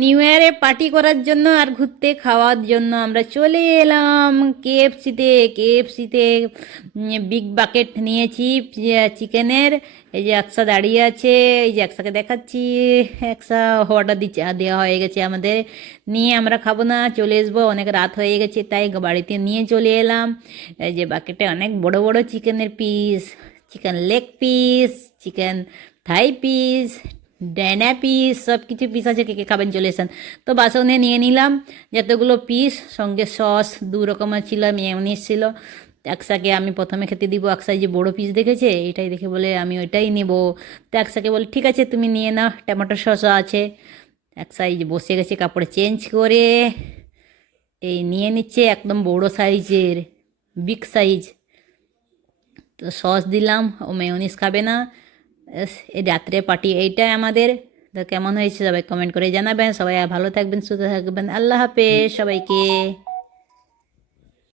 New ইয়ারে party করার জন্য আর ঘুরতে খাওয়ার জন্য আমরা চলে এলাম কেএফসিতে বিগ বাকেট নিয়েছি চিকেনের। এই যে একসা দাঁড়িয়ে আছে, এই যে একসাকে দেখাচ্ছি, একসা অর্ডার দিচ্ছে, দেওয়া হয়ে গেছে আমাদের। নিয়ে আমরা খাবো না, চলে আসবো, অনেক রাত হয়ে গেছে, তাই বাড়িতে নিয়ে চলে এলাম। এই যে বাকেটে অনেক বড় বড় চিকেনের piece, chicken leg piece, chicken থাই পিস, ডায়না পিস, সব কিছু পিস আছে, কে কে খাবেন চলে এসেন। তো বাসনে নিয়ে নিলাম যতগুলো পিস, সঙ্গে সস দু রকমের ছিল, মেয়োনিজ ছিল। একসাকে আমি প্রথমে খেতে দিব, একসাই যে বড়ো পিস দেখেছে এটাই দেখে বলে আমি ওইটাই নেব। তো একসাকে বলে ঠিক আছে তুমি নিয়ে নাও, টমেটো সসও আছে। একসাই যে বসে গেছে কাপড়ে চেঞ্জ করে, এই নিয়ে নিচ্ছে একদম বড়ো সাইজের, বিগ সাইজ। তো সস দিলাম, ও মেয়োনিজ খাবে না। এই রাত্রে পার্টি এইটাই আমাদের। তো কেমন হয়েছে সবাই কমেন্ট করে জানাবেন। সবাই ভালো থাকবেন, সুস্থ থাকবেন। আল্লাহ হাফেজ সবাইকে।